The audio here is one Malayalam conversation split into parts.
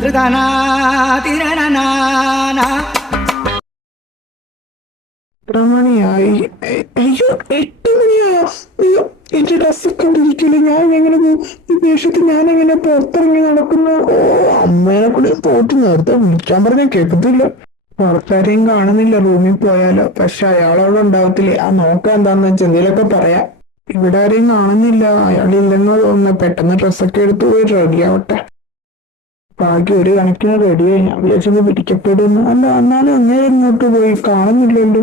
എത്ര മണിയായി? അയ്യോ, 8 മണിയായോ? അയ്യോ, എന്റെ ഡ്രസ്സൊക്കെ ഇരിക്കില്ല. ഞാൻ എങ്ങനെ പോകും? ഈ ദേഷ്യത്തിൽ ഞാൻ എങ്ങനെ പുറത്തിറങ്ങി നടക്കുന്നു? ഓ, അമ്മേനെ കൂടി പോയിട്ട് നേരത്തെ വിളിക്കാൻ പറഞ്ഞാൽ കേൾക്കത്തില്ല. പുറത്താരെയും കാണുന്നില്ല. റൂമിൽ പോയാലോ? പക്ഷെ അയാളവിടെ ഉണ്ടാവത്തില്ലേ? ആ നോക്കാൻ എന്താന്ന് വെച്ചാൽ എന്തെങ്കിലുമൊക്കെ പറയാം. ഇവിടെ ആരെയും കാണുന്നില്ല. അയാളില്ലെന്ന് തോന്നുന്നു. പെട്ടെന്ന് ഡ്രസ്സൊക്കെ എടുത്ത് പോയി റെഡി ആവട്ടെ. ബാക്കി ഒരു കണക്കിന് റെഡിയായി. ഞാൻ വിചാരിച്ചത് പിടിക്കപ്പെടുന്നു. അല്ല, എന്നാലും അങ്ങനെ ഇങ്ങോട്ട് പോയി കാണുന്നില്ലല്ലോ.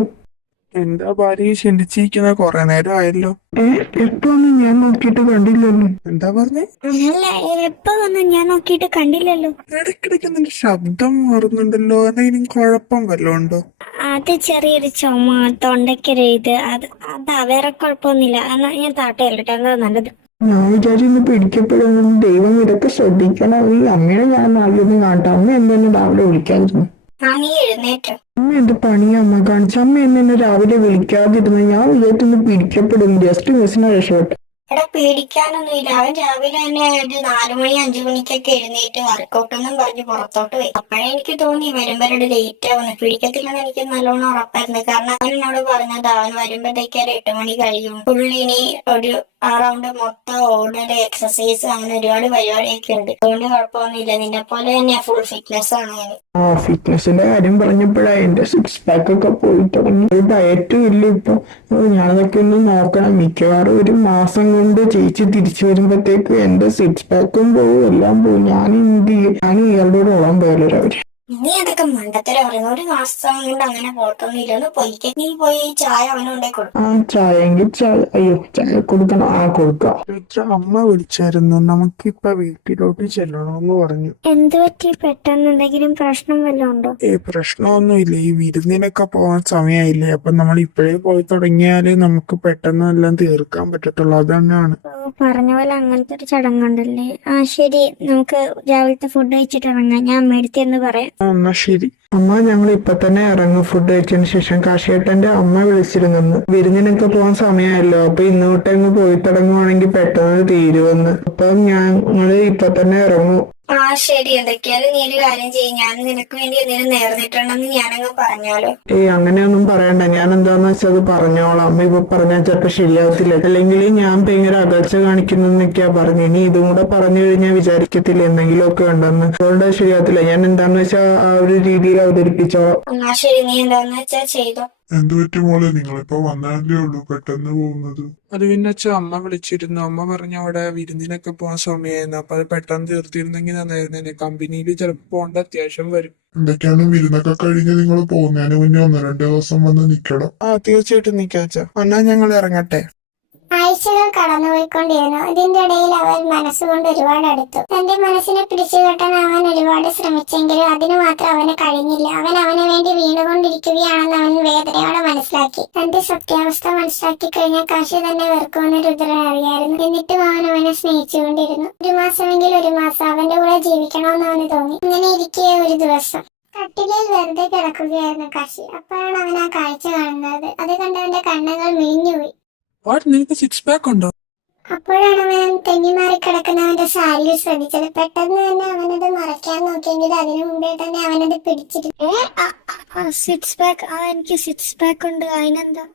എന്താ ഭാര്യ ചിന്തിച്ചിരിക്കുന്ന? കൊറേ നേരം ആയല്ലോ. എപ്പോന്നും ഞാൻ നോക്കിയിട്ട് കണ്ടില്ലല്ലോ. എന്താ പറഞ്ഞേ? എപ്പോ വന്നു ഞാൻ നോക്കിയിട്ട് കണ്ടില്ലല്ലോ. ഇടയ്ക്കിടയ്ക്ക് നിന്റെ ശബ്ദം മാറുന്നുണ്ടല്ലോ. എന്തെങ്കിലും കുഴപ്പം വല്ലതും ഉണ്ടോ? അത് ചെറിയൊരു ചുമ, തൊണ്ടയ്ക്കൊരു ഇത്. അത് വേറെ കുഴപ്പമൊന്നുമില്ല. എന്നാ ഞാൻ താട്ടയല്ലോ. എന്താ നല്ലത്? ഞാൻ വിചാരിച്ചു പിടിക്കപ്പെടുന്നു. ദൈവം ഇതൊക്കെ ശ്രദ്ധിക്കണം. ഈ അമ്മയെ ഞാൻ ആദ്യമൊന്നും കാണട്ടെ. അമ്മ എന്തെന്നെ രാവിലെ വിളിക്കാതിരുന്നു. നീ എഴുന്നേറ്റോ? അമ്മ എന്ത് പണിയാ അമ്മ കാണിച്ച? അമ്മ എന്നെ രാവിലെ വിളിക്കാതിരുന്നു. ഞാൻ വിചാരിച്ചു പിടിക്കപ്പെടും. ജസ്റ്റ് മിസ്സിനെ രക്ഷപ്പെട്ടു. എടാ, പേടിക്കാനൊന്നുമില്ല. അവൻ രാവിലെ തന്നെ ഒരു 4 മണി 5 മണിക്കൊക്കെ എഴുന്നേറ്റ് വർക്കൗട്ട് എന്നും പറഞ്ഞ് പുറത്തോട്ട് പോയി. അപ്പോഴേ എനിക്ക് തോന്നി വരുമ്പോഴൊരു ലേറ്റ് ആവുന്നു. പിടിക്കത്തില്ലെന്ന് എനിക്ക് നല്ലോണം ഉറപ്പായിരുന്നു. കാരണം അവൻ എന്നോട് പറഞ്ഞത് അവൻ വരുമ്പോഴത്തേക്ക് ഒരു 8 മണി കഴിയും. പുള്ളിനി ഒരു റൗണ്ട് മൊത്തം ഓടല്, എക്സസൈസ്, അങ്ങനെ ഒരുപാട് പരിപാടിയൊക്കെ ഉണ്ട്. അതുകൊണ്ട് കുഴപ്പമൊന്നുമില്ല. നിന്നെ പോലെ തന്നെ ഫുൾ ഫിറ്റ്നസ് ആണ് ഞാൻ. ഫിറ്റ്നസിന്റെ കാര്യം പറഞ്ഞപ്പോഴാ എന്റെ 6 പാക്ക് ഒക്കെ പോയി തുടങ്ങി. ഒരു ഡയറ്റും ഇല്ല ഇപ്പൊ. ഞാനതൊക്കെ ഒന്ന് നോക്കണം. മിക്കവാറും ഒരു മാസം കൊണ്ട് ചേച്ചി തിരിച്ചു വരുമ്പോഴത്തേക്ക് എന്റെ 6 പാക്കും പോകും, എല്ലാം പോകും. ഞാൻ എന്ത് ചെയ്യും? ഞാൻ ഇയാളുടെ ഓളം പോയാലോ രാവിലെ. നീ അതൊക്കെ മണ്ടത്തരം പറയുന്നു. ഒരു മാസം കൊണ്ട് അങ്ങനെ പോട്ടൊന്നുമില്ല. ഒന്ന് പൊയ്ക്ക്. നീ പോയി ചായ അവനും കൊണ്ടേ കൊടുക്കും. ചായ എങ്കിൽ ചായ. അയ്യോ, ചായ കൊടുക്കണം. കൊടുക്കാം. അമ്മ വിളിച്ചായിരുന്നു. നമുക്കിപ്പൊ വീട്ടിലോട്ട് ചെല്ലണമെന്ന് പറഞ്ഞു. എന്ത് പറ്റി? പെട്ടെന്ന് എന്തെങ്കിലും പ്രശ്നം വല്ലതും ഉണ്ടോ? പ്രശ്നമൊന്നുമില്ല. ഈ വിരുന്നിനൊക്കെ പോകാൻ സമയമായില്ലേ. അപ്പൊ നമ്മൾ ഇപ്പോഴേ പോയി തുടങ്ങിയാല് നമുക്ക് പെട്ടെന്ന് എല്ലാം തീർക്കാൻ പറ്റത്തുള്ളൂ. അത് തന്നെയാണ്. പറഞ്ഞ പോലെ അങ്ങനത്തെ ഒരു ചടങ്ങുണ്ടല്ലേ. ശരി, നമുക്ക് രാവിലത്തെ ഫുഡ് കഴിച്ചിട്ട് ഇറങ്ങാം. ഞാൻ അമ്മയടുത്ത് എന്ന് പറയാം. എന്നാ ശരി. അമ്മ, ഞങ്ങൾ ഇപ്പൊ തന്നെ ഇറങ്ങും. ഫുഡ് കഴിച്ചതിന് ശേഷം. കാശിയേട്ടന്റെ അമ്മ വിളിച്ചിരുന്നു. വിരുന്നിനൊക്കെ പോകാൻ സമയമല്ലോ. അപ്പൊ ഇന്ന് തൊട്ടങ്ങ് പോയി തുടങ്ങുവാണെങ്കിൽ പെട്ടെന്ന് തീരുവന്ന്. അപ്പൊ ഞങ്ങള് ഇപ്പൊ തന്നെ ഇറങ്ങും. ശരി. എന്തൊക്കെയാലും നീ ഒരു കാര്യം ചെയ്യും. ഞാൻ നിനക്ക് വേണ്ടി എന്തെങ്കിലും നേർന്നിട്ടുണ്ടെന്ന് ഞാനങ്ങ് പറഞ്ഞാലോ? അങ്ങനെയൊന്നും പറയണ്ട. ഞാൻ എന്താന്ന് വെച്ചാൽ അത് പറഞ്ഞോളാം. അമ്മ ഇപ്പൊ പറഞ്ഞാൽ ചിലപ്പോ ശരിയാവത്തില്ല. അല്ലെങ്കിൽ ഞാൻ ഭയങ്കര അകൽച്ച കാണിക്കുന്നൊക്കെയാ പറഞ്ഞു. ഇനി ഇതും കൂടെ പറഞ്ഞു കഴിഞ്ഞാൽ വിചാരിക്കത്തില്ല എന്തെങ്കിലുമൊക്കെ ഉണ്ടെന്ന്. അതുകൊണ്ട് ശരിയാവത്തില്ല. ഞാൻ എന്താന്ന് വെച്ചാൽ ആ ഒരു രീതിയിൽ അവതരിപ്പിച്ചോളാം. ശരി, നീ എന്താന്ന് വെച്ചാ ചെയ്തോ. എന്തു പറ്റി മോളെ? നിങ്ങളിപ്പോ വന്നാലേ ഉള്ളൂ പെട്ടെന്ന് പോകുന്നത്? അത് പിന്നെ അമ്മ വിളിച്ചിരുന്നു. അമ്മ പറഞ്ഞു അവിടെ വിരുന്നിനൊക്കെ പോകാൻ സമയമായിരുന്നു. അപ്പൊ അത് പെട്ടെന്ന് തീർത്തിരുന്നെങ്കിൽ നന്നായിരുന്നെ. കമ്പനിയിൽ ചിലപ്പോ പോകേണ്ട അത്യാവശ്യം വരും. എന്തൊക്കെയാണ് വിരുന്നൊക്കെ കഴിഞ്ഞ് നിങ്ങൾ പോകുന്നതിന് മുന്നേ 1-2 ദിവസം വന്ന് നിക്കണം. തീർച്ചയായിട്ടും നിക്കാച്ച. എന്നാ ഞങ്ങൾ ഇറങ്ങട്ടെ. ആഴ്ചകൾ കടന്നുപോയിക്കൊണ്ടിരുന്നു. ഇതിന്റെ ഇടയിൽ അവൻ മനസ്സുകൊണ്ട് ഒരുപാട് അടുത്തു. തന്റെ മനസ്സിനെ പിടിച്ചുകെട്ടാൻ അവൻ ഒരുപാട് ശ്രമിച്ചെങ്കിലും അതിനു മാത്രം അവന് കഴിഞ്ഞില്ല. അവൻ അവന് വേണ്ടി വീണുകൊണ്ടിരിക്കുകയാണെന്ന് അവൻ വേദനയോടെ മനസ്സിലാക്കി. തന്റെ സത്യാവസ്ഥ മനസ്സിലാക്കി കഴിഞ്ഞാൽ കാശി തന്നെ വെറുക്കുമെന്ന് രുദ്രൻ അറിയായിരുന്നു. എന്നിട്ടും അവൻ അവനെ സ്നേഹിച്ചുകൊണ്ടിരുന്നു. ഒരു മാസമെങ്കിൽ ഒരു മാസം അവന്റെ കൂടെ ജീവിക്കണമെന്ന് അവന് തോന്നി. ഇങ്ങനെ ഇരിക്കെ ഒരു ദിവസം കട്ടിലിൽ വെറുതെ കിടക്കുകയായിരുന്നു കാശി. അപ്പോഴാണ് അവൻ ആ കാഴ്ച കാണുന്നത്. അത് കണ്ട് അവന്റെ കണ്ണുകൾ മിഴിഞ്ഞുപോയി. നിനക്ക് 6 പാക്ക് ഉണ്ടോ? അപ്പോഴാണ് അവൻ തെന്നിമാറി കിടക്കുന്നവന്റെ സാരിയിൽ ശ്രദ്ധിച്ചത്. പെട്ടെന്ന് തന്നെ അവനത് മറയ്ക്കാൻ നോക്കിയെങ്കിൽ അതിനു മുമ്പേ തന്നെ അവനത് പിടിച്ചിരുന്നു. 6 പാക്ക്? എനിക്ക് 6 പാക്ക് ഉണ്ട്. അതിനെന്താ?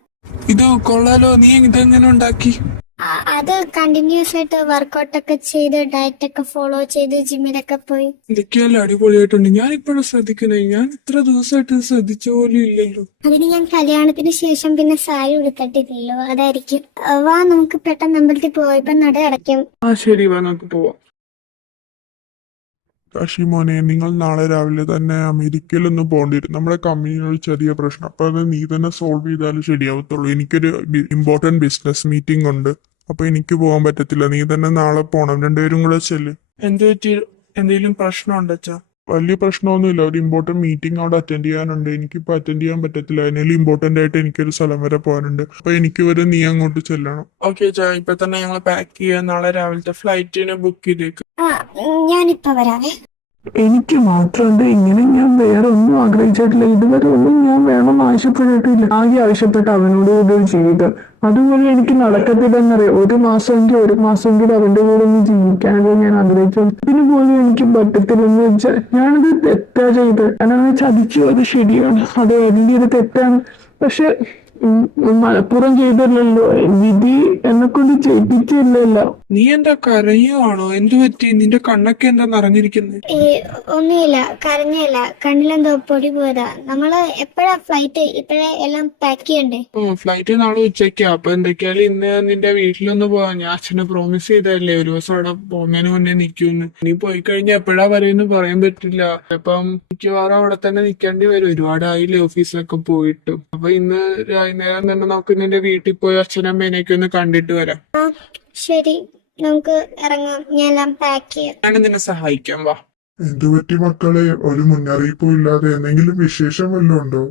ഇത് കൊള്ളാലോ. നീ ഇതെങ്ങനെ ഉണ്ടാക്കി? അത് കണ്ടിന്യൂസ് ആയിട്ട് വർക്കൗട്ട് ഒക്കെ ചെയ്ത് ഡയറ്റ് ഒക്കെ ഫോളോ ചെയ്ത് ജിമ്മിലൊക്കെ പോയി. ഇതൊക്കെയല്ല അടിപൊളിയായിട്ടുണ്ട്. ഞാൻ ഇപ്പോഴും ശ്രദ്ധിക്കുന്നേ. ഞാൻ ഇത്ര ദിവസമായിട്ട് ശ്രദ്ധിച്ച പോലും ഇല്ലല്ലോ. അതിന് ഞാൻ കല്യാണത്തിന് ശേഷം പിന്നെ സാരി ഉടുത്തിട്ടില്ലല്ലോ, അതായിരിക്കും. വാ, നമുക്ക് പെട്ടെന്ന് അമ്പലത്തിൽ പോയപ്പോ നട അടയ്ക്കും. ശരി, വാ, നമുക്ക് പോവാം. കാശി മോനെ, നിങ്ങൾ നാളെ രാവിലെ തന്നെ അമേരിക്കയിലൊന്ന് പോകേണ്ടി വരും. നമ്മുടെ കമ്പനിയിൽ ഒരു ചെറിയ പ്രശ്നം. അപ്പൊ അത് നീ തന്നെ സോൾവ് ചെയ്താലും ശരിയാവത്തുള്ളൂ. എനിക്കൊരു ഇമ്പോർട്ടന്റ് ബിസിനസ് മീറ്റിംഗ് ഉണ്ട്. അപ്പൊ എനിക്ക് പോകാൻ പറ്റത്തില്ല. നീ തന്നെ നാളെ പോണം. 2 പേരും കൂടെ ചെല്ല്. എന്തെങ്കിലും പ്രശ്നമുണ്ടോ അച്ഛാ? വലിയ പ്രശ്നമൊന്നുമില്ല. ഒരു ഇമ്പോർട്ടന്റ് മീറ്റിംഗ് അവിടെ അറ്റൻഡ് ചെയ്യാനുണ്ട്. എനിക്കിപ്പോ അറ്റൻഡ് ചെയ്യാൻ പറ്റത്തില്ല. അതിനാലും ഇമ്പോർട്ടന്റ് ആയിട്ട് എനിക്കൊരു സ്ഥലം വരെ പോകാനുണ്ട്. അപ്പൊ എനിക്ക് വരെ നീ അങ്ങോട്ട് ചെല്ലണം. ഓക്കെ അച്ഛാ, ഇപ്പൊ തന്നെ ഞങ്ങൾ പാക്ക് ചെയ്യാൻ നാളെ രാവിലത്തെ ഫ്ലൈറ്റിന് ബുക്ക് ചെയ്തേക്ക്. ഞാനിപ്പോ വരാവേ. എനിക്ക് മാത്രമുണ്ട് ഇങ്ങനെ. ഞാൻ വേറെ ഒന്നും ആഗ്രഹിച്ചിട്ടില്ല ഇതുവരെ. ഒന്നും ഞാൻ വേണമെന്ന് ആവശ്യപ്പെട്ടിട്ടില്ല. ആകെ ആവശ്യപ്പെട്ട അവനോട് കൂടെ ഒരു ജീവിതം. അതുപോലെ എനിക്ക് നടക്കത്തില്ലെന്നറിയാം. ഒരു മാസമെങ്കിലും അവന്റെ കൂടെ ഒന്ന് ജീവിക്കാനല്ലേ ഞാൻ ആഗ്രഹിച്ചത്. ഇതിന് പോലും എനിക്ക് പറ്റത്തില്ലെന്ന് വെച്ചാൽ ഞാനത് തെറ്റാ ചെയ്ത്. ഞാനത് ചതിച്ചു. അത് ശരിയാണ്. അത് വലിയൊരു തെറ്റാണ്. പക്ഷെ മലപ്പുറം ചെയ്തല്ലോ. വിധി എന്നെ കൊണ്ട് ചെയ്യിപ്പിച്ചില്ലല്ലോ. നീ എന്താ കരയുവാണോ? എന്തു പറ്റി? നിന്റെ കണ്ണൊക്കെ എന്താ നിറഞ്ഞിരിക്കുന്നത്? ഈ ഒന്നുമില്ല, കരഞ്ഞല്ല, കണ്ണിലെന്തോ പൊടി പോയതാ. നമ്മള് എപ്പോഴാ ഫ്ലൈറ്റ്? ഇപ്പോഴേ എല്ലാം പാക്ക് ചെയ്യണ്ടേ? ഫ്ലൈറ്റ് നാളെ ഉച്ചയ്ക്കാ. അപ്പൊ എന്തൊക്കെയാലും ഇന്ന് നിന്റെ വീട്ടിലൊന്ന് പോവാ. ഞാൻ അച്ഛനെ പ്രോമിസ് ചെയ്തല്ലേ ഒരു ദിവസം അവിടെ പോകുന്നതിന് മുന്നേ നിൽക്കുമെന്ന്. നീ പോയി കഴിഞ്ഞാൽ എപ്പോഴാ പറയുമെന്ന് പറയാൻ പറ്റില്ല. അപ്പം മിക്കവാറും അവിടെ തന്നെ നിൽക്കേണ്ടി വരും. ഒരുപാടായില്ലേ ഓഫീസിലൊക്കെ പോയിട്ട്. അപ്പൊ ഇന്ന് വൈകുന്നേരം തന്നെ നമുക്ക് നിന്റെ വീട്ടിൽ പോയി അച്ഛനമ്മേനെയൊക്കെ ഒന്ന് കണ്ടിട്ട് വരാം. ആ ശരി, നമുക്ക് ഇറങ്ങാം. ഞാൻ എല്ലാം പാക്ക് ചെയ്യാം. ഞാൻ നിന്നെ സഹായിക്കാം, വാ. എന്തു പറ്റി മക്കളെ? ഒരു മുന്നറിയിപ്പും ഇല്ലാതെ എന്തെങ്കിലും വിശേഷം വല്ലതും ഉണ്ടോ?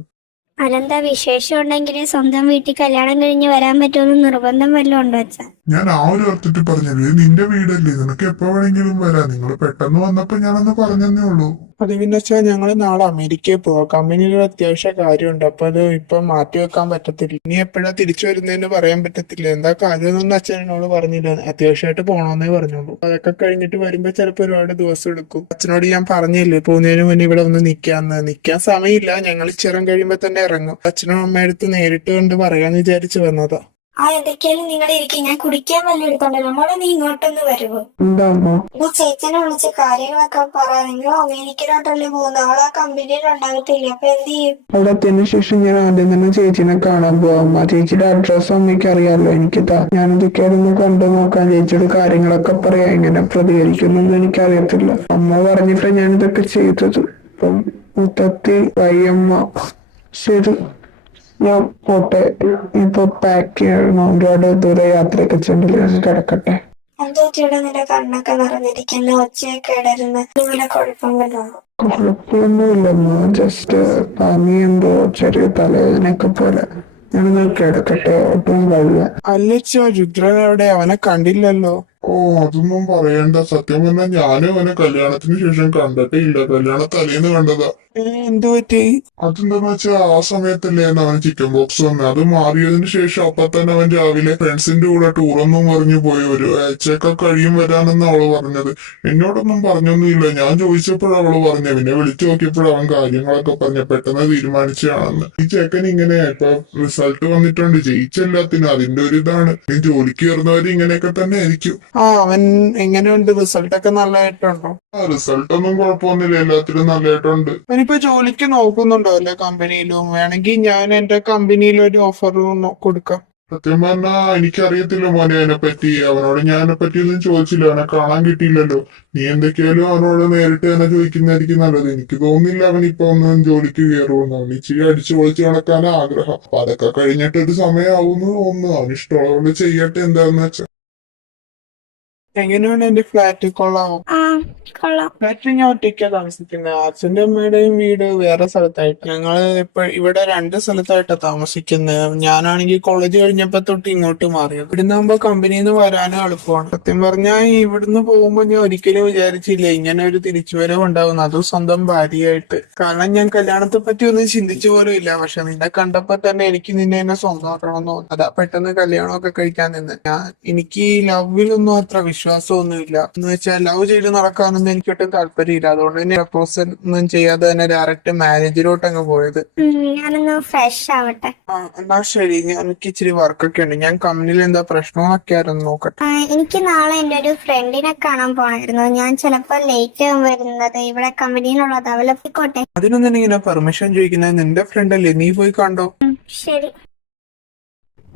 അതെന്താ വിശേഷം ഉണ്ടെങ്കിൽ സ്വന്തം വീട്ടിൽ കല്യാണം കഴിഞ്ഞ് വരാൻ പറ്റുമെന്ന് നിർബന്ധം വല്ലതും ഉണ്ടോ അച്ഛാ? ഞാൻ ആ ഒരു അർത്ഥത്തിൽ പറഞ്ഞത് നിന്റെ വീടല്ലേ, നിനക്ക് എപ്പോ വേണമെങ്കിലും വരാം. നിങ്ങൾ പെട്ടെന്ന് വന്നപ്പോ ഞാനൊന്ന് പറഞ്ഞതേ ഉള്ളൂ. അത് പിന്നെ വെച്ചാൽ ഞങ്ങള് നാളെ അമേരിക്കയിൽ പോവാം. കമ്പനിയിൽ ഒരു അത്യാവശ്യ കാര്യമുണ്ട്. അപ്പൊ അത് ഇപ്പൊ മാറ്റി വെക്കാൻ പറ്റത്തില്ല. ഇനി എപ്പോഴാ തിരിച്ചു വരുന്നതെന്ന് പറയാൻ പറ്റത്തില്ല. എന്താ കാര്യമൊന്നും അച്ഛൻ എന്നോട് പറഞ്ഞില്ല. അത്യാവശ്യമായിട്ട് പോണോന്നേ പറഞ്ഞോളൂ. അതൊക്കെ കഴിഞ്ഞിട്ട് വരുമ്പോ ചിലപ്പോ ഒരുപാട് ദിവസം എടുക്കും. അച്ഛനോട് ഞാൻ പറഞ്ഞില്ലേ പോകുന്നതിന് മുന്നേ ഇവിടെ ഒന്ന് നിക്കാൻ സമയമില്ല. ഞങ്ങൾ ഇച്ചിരം കഴിയുമ്പോ തന്നെ ഇറങ്ങും. അച്ഛനും അമ്മയടുത്ത് നേരിട്ട് കണ്ട് പറയാന്ന് വിചാരിച്ചു വന്നതാ. ആ എന്തൊക്കെയാലും നിങ്ങളെ ഇരിക്കും. ഞാൻ കുടിക്കാൻ വല്ല എടുത്തോണ്ടല്ലോ. മോളെ നീ ഇങ്ങോട്ടൊന്ന് വരുമോ? എന്താ അമ്മ? നീ ചേച്ചനെ വിളിച്ച് കാര്യങ്ങളൊക്കെ പറ. നിങ്ങൾ അമേരിക്കയിലോട്ടല്ലേ പോകുന്നത്? അവളെ ആ കമ്പനിയിൽ ഉണ്ടാകത്തില്ല. അപ്പൊ എന്ത് ചെയ്യും? അവിടെ എത്തിയതിനു ശേഷം ഞാൻ ആദ്യം തന്നെ ചേച്ചിനെ കാണാൻ പോവാം. ആ ചേച്ചിയുടെ അഡ്രസ് അമ്മയ്ക്ക് അറിയാമല്ലോ. എനിക്ക് ഞാനിതൊക്കെയായിരുന്നു കണ്ടു നോക്കാൻ. ചേച്ചിയുടെ കാര്യങ്ങളൊക്കെ പറയാം. എങ്ങനെ പ്രതികരിക്കുന്നൊന്നും എനിക്കറിയത്തില്ല. അമ്മ പറഞ്ഞിട്ട് ഞാനിതൊക്കെ ചെയ്തത്. ഇപ്പം മുത്തത്തി വയ്യമ്മ. ശരി, ഞാൻ പോട്ടെ. ഇപ്പൊ പാക്ക് ചെയ്യണം. ഒരുപാട് ദൂരെ യാത്രയൊക്കെ ചെയ്യണ്ടല്ലോ. ഞാൻ കിടക്കട്ടെ. എന്തോ ചേട്ടാ നിന്റെ കണ്ണൊക്കെ നിറഞ്ഞിരിക്കുന്ന, ഒച്ചയൊക്കെ ഇടരുന്ന്. നിങ്ങളുടെ കുഴപ്പം വല്ലോ? കുഴപ്പമൊന്നുമില്ലമ്മ. ജസ്റ്റ് പനി എന്തോ ചെറിയ തലവേദനയൊക്കെ പോലെ. ഞാനൊന്ന് കിടക്കട്ടെ. ഒട്ടും വയ്യ. അല്ലച്ചോ, രുദ്രൻ എവിടെ? അവനെ കണ്ടില്ലല്ലോ. ഓ, അതൊന്നും പറയണ്ട. സത്യം പറഞ്ഞാൽ ഞാനും അവനെ കല്യാണത്തിന് ശേഷം കണ്ടിട്ടേ ഇല്ല. കല്യാണ തലേന്ന് കണ്ടതാ. എന്തു പറ്റി? അതെന്താന്ന് വെച്ചാൽ ആ സമയത്തല്ലേ അവന് ചിക്കൻ ബോക്സ് വന്നത്. അത് മാറിയതിനു ശേഷം അപ്പൊ തന്നെ അവൻ രാവിലെ ഫ്രണ്ട്സിന്റെ കൂടെ ടൂറൊന്നും പറഞ്ഞു പോയി. ഒരു ആഴ്ചയൊക്കെ കഴിയും വരാനെന്ന് അവള് പറഞ്ഞത്. എന്നോടൊന്നും പറഞ്ഞൊന്നുമില്ല. ഞാൻ ചോദിച്ചപ്പോഴാണ് അവള് പറഞ്ഞത്. പിന്നെ വിളിച്ചു നോക്കിയപ്പോഴും അവൻ കാര്യങ്ങളൊക്കെ പറഞ്ഞ പെട്ടെന്ന് തീരുമാനിച്ചതാണെന്ന്. ഈ ചെക്കൻ ഇങ്ങനെയാ. ഇപ്പൊ റിസൾട്ട് വന്നിട്ടുണ്ട്. ജയിച്ചെല്ലാത്തിനും അതിന്റെ ഒരു ഇതാണ്. ഈ ജോലിക്ക് കയറുന്നവര് ഇങ്ങനെയൊക്കെ തന്നെ ആയിരിക്കും. അവൻ എങ്ങനെയുണ്ട്? റിസൾട്ട് ഒക്കെ നല്ലതായിട്ടുണ്ടോ? റിസൾട്ട് ഒന്നും കുഴപ്പമൊന്നുമില്ല. എല്ലാത്തിലും നല്ലതായിട്ടുണ്ട്. അവനിപ്പോ ജോലിക്ക് നോക്കുന്നുണ്ടോ അല്ലെ കമ്പനിയിലും? വേണമെങ്കിൽ ഞാൻ എന്റെ കമ്പനിയിൽ ഒരു ഓഫർ കൊടുക്കാം. സത്യം പറഞ്ഞാ എനിക്കറിയത്തില്ല മോനെ അതിനെ പറ്റി. അവനോട് ഞാൻ അതിനെ പറ്റി ഒന്നും ചോദിച്ചില്ല. അവനെ കാണാൻ കിട്ടിയില്ലല്ലോ. നീ എന്തൊക്കെയാലും അവനോട് നേരിട്ട് തന്നെ ചോദിക്കുന്നതായിരിക്കും നല്ലത്. എനിക്ക് തോന്നുന്നില്ല അവൻ ഇപ്പൊ ഒന്നും ജോലിക്ക് കയറുമെന്ന്. അവൻ ഇച്ചിരി അടിച്ചു പൊളിച്ച് നടക്കാനാ ആഗ്രഹം. അപ്പൊ അതൊക്കെ കഴിഞ്ഞിട്ട് ഒരു സമയമാവുമെന്ന് തോന്നുന്നു. അവന് ഇഷ്ടമുള്ളത് ചെയ്യട്ടെ. എന്താന്ന് വെച്ചാൽ. എങ്ങനെയാണ് എന്റെ ഫ്ലാറ്റ്? കൊള്ളാമോ? ആ കൊള്ളാം. ഫ്ലാറ്റിൽ ഞാൻ ഒറ്റയ്ക്കാ താമസിക്കുന്നത്. അച്ഛന്റെ അമ്മയുടെയും വീട് വേറെ സ്ഥലത്തായിട്ട്. ഞങ്ങള് ഇപ്പൊ ഇവിടെ 2 സ്ഥലത്തായിട്ടാ താമസിക്കുന്നത്. ഞാനാണെങ്കിൽ കോളേജ് കഴിഞ്ഞപ്പോ തൊട്ട് ഇങ്ങോട്ട് മാറിയത്. ഇവിടുന്ന് ആകുമ്പോ കമ്പനിയിൽ നിന്ന് വരാനും എളുപ്പമാണ്. സത്യം പറഞ്ഞാൽ ഇവിടുന്ന് പോകുമ്പോ ഞാൻ ഒരിക്കലും വിചാരിച്ചില്ല ഇങ്ങനെ ഒരു തിരിച്ചുവരവ് ഉണ്ടാവുന്നു. അതും സ്വന്തം ഭാര്യയായിട്ട്. കാരണം ഞാൻ കല്യാണത്തെ പറ്റി ഒന്നും ചിന്തിച്ചു പോലും ഇല്ല. പക്ഷെ നിന്നെ കണ്ടപ്പോ തന്നെ എനിക്ക് നിന്നെ എന്നെ സ്വന്തമാക്കണമെന്ന് തോന്നി. അതാ പെട്ടെന്ന് കല്യാണമൊക്കെ കഴിക്കാൻ നിന്ന്. എനിക്ക് ഈ ലവിലൊന്നും അത്ര വിശ്വാസമൊന്നുമില്ല. എന്ന് വെച്ചാൽ ലവ് ചെയ്ത് നടക്കാനൊന്നും എനിക്ക് ഒട്ടും താല്പര്യമില്ല. അതുകൊണ്ട് തന്നെ പ്രപ്പോസൽ ഒന്നും ചെയ്യാതെ തന്നെ ഡയറക്റ്റ് മാരേജിലോട്ട് അങ്ങ് പോയത്. ഞാനൊന്ന് ഫ്രഷ് ആവട്ടെ. എന്നാ ശരി, എനിക്ക് ഇച്ചിരി വർക്കൊക്കെ ഉണ്ട്. ഞാൻ കമ്പനിയിൽ എന്താ പ്രശ്നമൊക്കെ ആയിരുന്നു നോക്കട്ടെ. എനിക്ക് നാളെ എന്റെ ഒരു ഫ്രണ്ടിനെ കാണാൻ പോണായിരുന്നു. ഞാൻ ചിലപ്പോ ലേറ്റ് ആവും വരുന്നത്. ഇവിടെ കമ്പനിയിലുള്ളത്. അവളെ പോയിക്കോട്ടെ. അതിനൊന്നും ഇങ്ങനെ പെർമിഷൻ ചോദിക്കുന്നത്? നിന്റെ ഫ്രണ്ട് അല്ലേ, നീ പോയി കണ്ടോ. ശരി.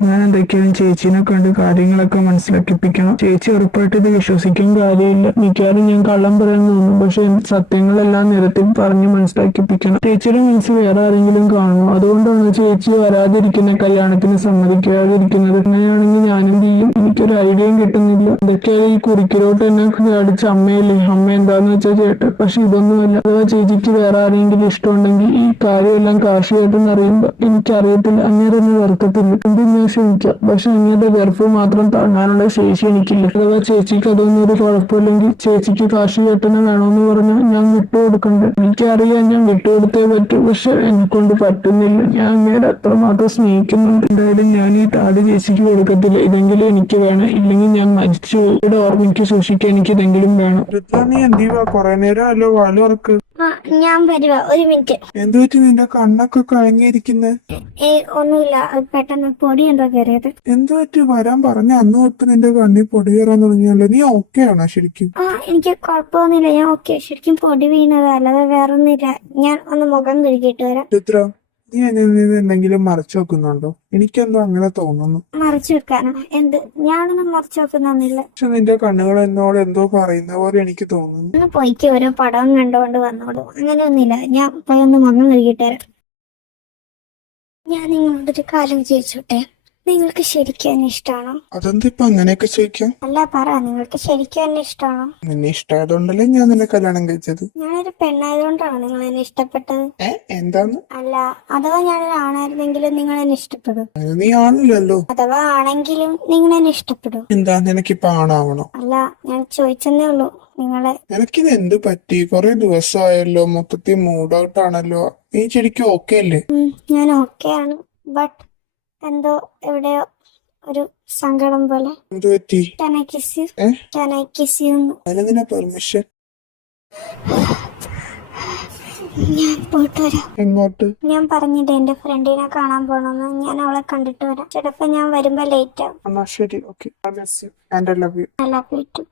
ഞാൻ എന്തൊക്കെയാണ് ചേച്ചീനെ കണ്ട് കാര്യങ്ങളൊക്കെ മനസ്സിലാക്കിപ്പിക്കണം. ചേച്ചി ഉറപ്പായിട്ട് ഇത് വിശ്വസിക്കാൻ കാര്യമില്ല. മിക്കവാറും ഞാൻ കള്ളം പറയാൻ തോന്നും. പക്ഷെ സത്യങ്ങളെല്ലാം നിരത്തിൽ പറഞ്ഞ് മനസ്സിലാക്കിപ്പിക്കണം. ചേച്ചിയുടെ മനസ്സിൽ വേറെ ആരെങ്കിലും കാണുമോ? അതുകൊണ്ടാണ് ചേച്ചി വരാതിരിക്കുന്ന, കല്യാണത്തിന് സമ്മതിക്കാതിരിക്കുന്നത്. അങ്ങനെയാണെങ്കിൽ ഞാനും ചെയ്യും. എനിക്കൊരു ഐഡിയയും കിട്ടുന്നില്ല. എന്തൊക്കെയാണ് ഈ കുറിക്കിലോട്ട് എന്നെ അടിച്ച അമ്മയല്ലേ. അമ്മ എന്താന്ന് വെച്ചാൽ ചേട്ടൻ. പക്ഷെ ഇതൊന്നുമല്ല. അഥവാ ചേച്ചിക്ക് വേറെ ആരെങ്കിലും ഇഷ്ടമുണ്ടെങ്കിൽ ഈ കാര്യമെല്ലാം കാർഷികമായിട്ടെന്ന് അറിയുമ്പോ എനിക്കറിയത്തില്ല. അങ്ങേരൊന്നും വർക്കത്തില്ല. എന്ത് ക്ഷമിക്കാം. പക്ഷെ അങ്ങനത്തെ വെറുപ്പ് മാത്രം താങ്ങാനുള്ള ശേഷി എനിക്കില്ല. അഥവാ ചേച്ചിക്ക് അതൊന്നും ഒരു കുഴപ്പമില്ലെങ്കിൽ ചേച്ചിക്ക് കാശി ചേട്ടനെ വേണമെന്ന് പറഞ്ഞാൽ ഞാൻ വിട്ടുകൊടുക്കണ്ടേ? എനിക്കറിയാം ഞാൻ വിട്ടുകൊടുത്തേ പറ്റൂ, പക്ഷെ എന്നെ കൊണ്ട് പറ്റുന്നില്ല. ഞാൻ അങ്ങേരെ അത്രമാത്രം സ്നേഹിക്കുന്നുണ്ട്. എന്തായാലും ഞാൻ ഈ താടി ചേച്ചിക്ക് കൊടുക്കത്തില്ല. ഇതെങ്കിലും എനിക്ക് വേണം, ഇല്ലെങ്കിൽ ഞാൻ മരിച്ചു. ഇവിടെ ഓർമ്മയ്ക്ക് സൂക്ഷിക്കാൻ എനിക്ക് ഇതെങ്കിലും വേണം. രുദ്ര, നീ എന്തിവാ കൊറേ നേരം അല്ലോ വാലുറക്ക്? ആ ഞാൻ വരുവാ, ഒരു മിനിറ്റ്. എന്തു പറ്റി നിന്റെ കണ്ണൊക്കെ കഴിഞ്ഞിരിക്കുന്നെ? ഒന്നുമില്ല, പെട്ടെന്ന് പൊടി എന്തോ കയറിയത്. എന്തു പറ്റി? വരാൻ പറഞ്ഞ അന്ന് തൊട്ട് നിന്റെ കണ്ണിൽ പൊടി കയറാൻ തുടങ്ങിയല്ലോ. നീ ഓക്കെ ആണോ ശരിക്കും? ആ എനിക്ക് കുഴപ്പമൊന്നുമില്ല, ഞാൻ ഓക്കെ. ശരിക്കും പൊടി വീണത്, അല്ലാതെ വേറൊന്നുമില്ല. ഞാൻ ഒന്ന് മുഖം കഴുകിയിട്ട് വരാം. രുദ്ര, നീ എന്നിൽ നിന്ന് എന്തെങ്കിലും മറച്ചു വെക്കുന്നുണ്ടോ? എനിക്കെന്തോ അങ്ങനെ തോന്നുന്നു. മറച്ചു വെക്കാനോ? എന്ത്? ഞാനൊന്നും മറച്ചു വെക്കുന്നൊന്നുമില്ല. പക്ഷെ നിന്റെ കണ്ണുകൾ എന്നോട് എന്തോ പറയുന്ന പോലെ എനിക്ക് തോന്നുന്നു. ഒന്ന് പോയിക്ക് ഓരോ പടവും കണ്ടുകൊണ്ട് വന്നോളൂ. അങ്ങനെയൊന്നുമില്ല, ഞാൻ പോയി ഒന്ന് മുഖം കഴുകിയിട്ട് വരാം. ഞാൻ നിങ്ങളോടൊരു കാര്യം ചോദിച്ചോട്ടെ, നിങ്ങൾക്ക് ശരിക്കും എന്നെ ഇഷ്ടമാണോ? അതെന്താ ഇപ്പൊ അങ്ങനെയൊക്കെ ചോദിക്കാം? അല്ല പറ, നിങ്ങൾക്ക് ശരിക്കും എന്നെ ഇഷ്ടമാണോ? നിന്നെ ഇഷ്ടമായതുകൊണ്ടല്ലേ ഞാൻ നിന്നെ കല്യാണം കഴിച്ചത്. ഞാനൊരു പെണ്ണായതുകൊണ്ടാണോ നിങ്ങൾ എന്നെ ഇഷ്ടപ്പെട്ടത്? എന്താന്ന്? അല്ല, അഥവാ ഞാനൊരു ആണായിരുന്നെങ്കിലും നിങ്ങൾ എന്നെ ഇഷ്ടപ്പെടും? അത് നീ ആണില്ലല്ലോ. അഥവാ ആണെങ്കിലും നിങ്ങൾ എന്നെ ഇഷ്ടപ്പെടും? എന്താ നിനക്കിപ്പൊ ആണാവണോ? അല്ല, ഞാൻ ചോദിച്ചെന്നേ ഉള്ളൂ. നിങ്ങളെ നിനക്കിത് എന്ത് പറ്റി? കൊറേ ദിവസമായല്ലോ, മൊത്തത്തിൽ മൂഡ് ഔട്ട് ആണല്ലോ. നീ ശരിക്കും ഓക്കെ അല്ലേ? ഞാൻ ഓക്കെ ആണ്, ബട്ട് എന്തോ എവിടെയോ ഒരു സങ്കടം പോലെ. എന്ത് പറ്റി? Can I kiss you? Can I kiss you? അതിനെന്തിനാ പെർമിഷൻ? ഞാൻ പോയിട്ട് വരാം. എങ്ങോട്ട്? ഞാൻ പറഞ്ഞില്ലേ എന്റെ ഫ്രണ്ടിനെ കാണാൻ പോണെന്ന്. ഞാൻ അവളെ കണ്ടിട്ട് വരാം. ചിലപ്പോ ഞാൻ വരുമ്പോ ലേറ്റ് ആവും. എന്നാ ശരി, okay. I miss you and I love you. I love you too.